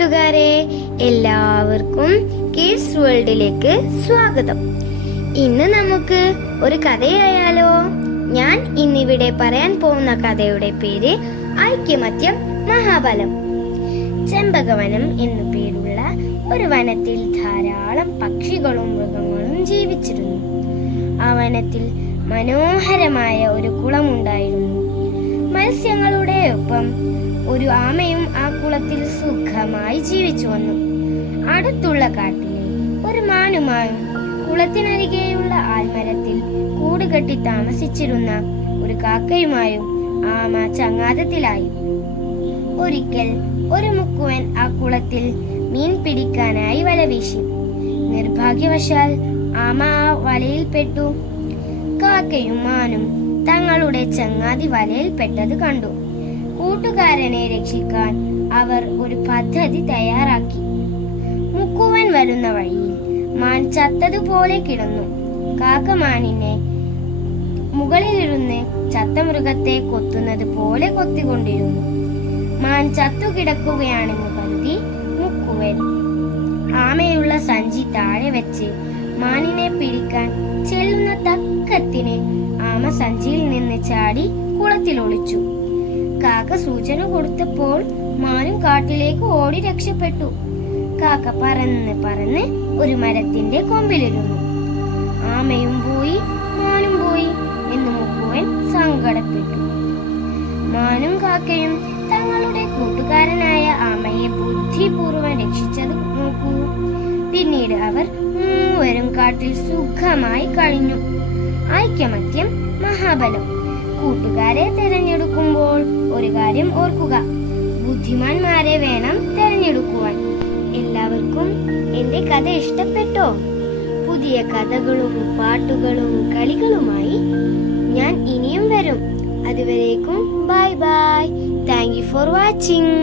കൂട്ടുകാരെ, എല്ലാവർക്കും കിഡ്സ് വേൾഡിലേക്ക് സ്വാഗതം. ഇന്ന് നമുക്ക് ഒരു കഥയായാലോ? ഞാൻ ഇന്നിവിടെ പറയാൻ പോകുന്ന കഥയുടെ പേര് ഐക്യമത്യം മഹാബലം. ചെമ്പകവനം എന്നു പേരുള്ള ഒരു വനത്തിൽ ധാരാളം പക്ഷികളും മൃഗങ്ങളും ജീവിച്ചിരുന്നു. ആ വനത്തിൽ മനോഹരമായ ഒരു കുളമുണ്ടായിരുന്നു. മത്സ്യങ്ങളുടെ ഒപ്പം ഒരു ആമയും ആ കുളത്തിൽ സുഖമായി ജീവിച്ചു വന്നു. അടുത്തുള്ള കാട്ടിലെ ഒരു മാനുമായും കുളത്തിനരികെയുള്ള ആൽമരത്തിൽ കൂടുകെട്ടി താമസിച്ചിരുന്ന ഒരു കാക്കയുമായും ആമ ചങ്ങാതത്തിലായി. ഒരിക്കൽ ഒരു മുക്കുവൻ ആ കുളത്തിൽ മീൻ പിടിക്കാനായി വല വീശി. നിർഭാഗ്യവശാൽ ആമ ആ വലയിൽപ്പെട്ടു. കാക്കയും മാനും തങ്ങളുടെ ചങ്ങാതി വലയിൽപ്പെട്ടത് കണ്ടു. കൂട്ടുകാരനെ രക്ഷിക്കാൻ അവർ ഒരു പദ്ധതി തയ്യാറാക്കി. മുക്കുവൻ വരുന്ന വഴിയിൽ മാൻ ചത്തതുപോലെ കിടന്നു. കാക്ക മാനിനെ മുകളിലിരുന്ന് ചത്ത മൃഗത്തെ കൊത്തുന്നത് പോലെ കൊത്തിക്കൊണ്ടിരുന്നു. മാൻ ചത്തുകിടക്കുകയാണെന്ന് കരുതി മുക്കുവൻ ആമയുള്ള സഞ്ചി താഴെ വെച്ച് മാനിനെ പിടിക്കാൻ ചെല്ലുന്ന തക്കത്തിന് ആമ സഞ്ചിയിൽ നിന്ന് ചാടി കുളത്തിൽ ഒളിച്ചു. കാക്ക സൂചന കൊടുത്തപ്പോൾ മാനും കാട്ടിലേക്ക് ഓടി രക്ഷപ്പെട്ടു. കാക്ക പറന്ന് പറന്ന് ഒരു മരത്തിന്റെ കൊമ്പിലിരുന്നു. ആമയും പോയി, മാനും പോയി എന്ന് മുക്കുവൻ സങ്കടപ്പെട്ടു. മാനും കാക്കയും തങ്ങളുടെ കൂട്ടുകാരനായ ആമയെ ബുദ്ധിപൂർവ്വം രക്ഷിച്ചത് നോക്കൂ. പിന്നീട് അവർ മൂവരും കാട്ടിൽ സുഖമായി കഴിഞ്ഞു. ഐക്യമത്യം മഹാബലം. കൂട്ടുകാരെ തിരഞ്ഞെടുക്കുമ്പോൾ ഒരു കാര്യം ഓർക്കുക: ബുദ്ധിമാന്മാരെ വേണം തിരഞ്ഞെടുക്കുവാൻ. എല്ലാവർക്കും എന്റെ കഥ ഇഷ്ടപ്പെട്ടോ? പുതിയ കഥകളും പാട്ടുകളും കളികളുമായി ഞാൻ ഇനിയും വരും. അതുവരേക്കും bye bye. Thank you for watching.